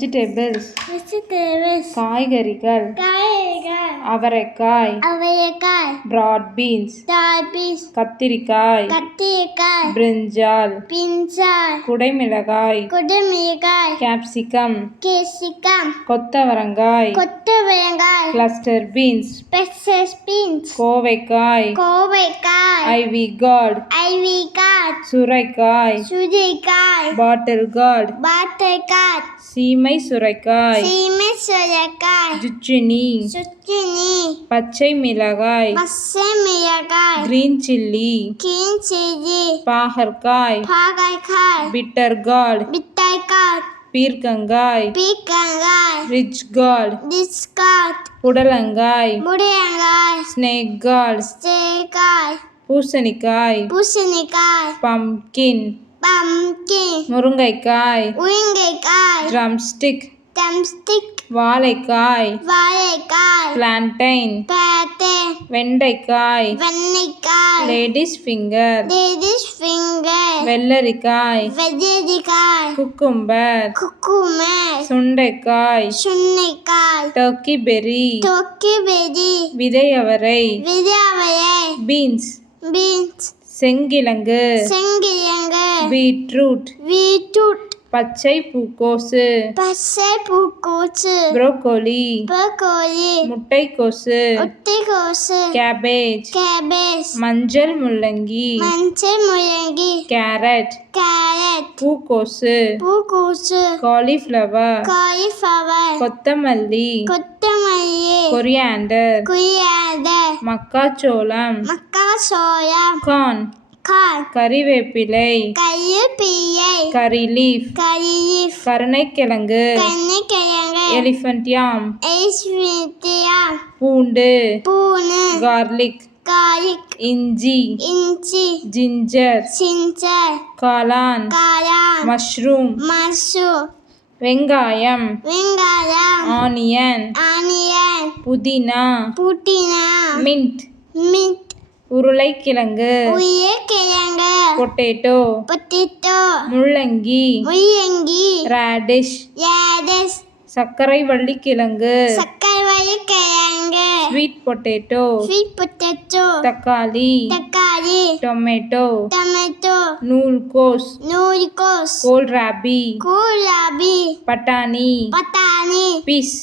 vegetables காய்கறிகள் அவரைக்காய் Brad beans கத்திரிக்காய் பிரிஞ்சால் குடைமிளகாய் கேப்சிகம் கொத்தவரங்காய் கிளஸ்டர் பீன்ஸ் கோவைக்காய் ஐவி கார்ட் சுரைக்காய் பாட்டில் கார்ட் சீமை சுரைக்காய் ஜுச்சினி பச்சை மிளகாய் கிரீன் சில்லி பாகற்காய் பிட்டர் கார்ட் பீர்க்கங்காய் ரிச் கார்ட் புடலங்காய் ஸ்னேக் கார்ட் பூசணிக்காய் பம்ப்கின் முருங்கைக்காய் ட்ரம்ஸ்டிக் வாழைக்காய் பிளான்டைன் வெண்டைக்காய் லேடிஸ் ஃபிங்கர் வெள்ளரிக்காய் குக்கும்பர் சுண்டைக்காய் டர்க்கி பெர்ரி விதையவரை பீன்ஸ் செங்கிழங்கு பீட்ரூட் பச்சை பூக்கோசு புரோக்கோலி முட்டைக்கோசு கேபேஜ் மஞ்சள் முள்ளங்கி கேரட் பூக்கோசு காலிஃப்ளவர் கொத்தமல்லி கொரியாண்டர் மக்காச்சோளம் கார்ன் கறிவேப்பிலை கறி லீஃப் கருணைக்கிழங்கு எலிஃபண்ட் யாம் பூண்டு கார்லிக் இஞ்சி ஜிஞ்சர் காளான் மஷ்ரூம் வெங்காயம் ஆனியன் புதினா மின்ட் உருளைக்கிழங்கு பொட்டேட்டோ முள்ளங்கி ராடிஷ் சர்க்கரை வள்ளிக்கிழங்கு ஸ்வீட் பொட்டேட்டோ தக்காளி டொமேட்டோ நூல்கோஸ் கோல்ராபி பட்டாணி பீஸ்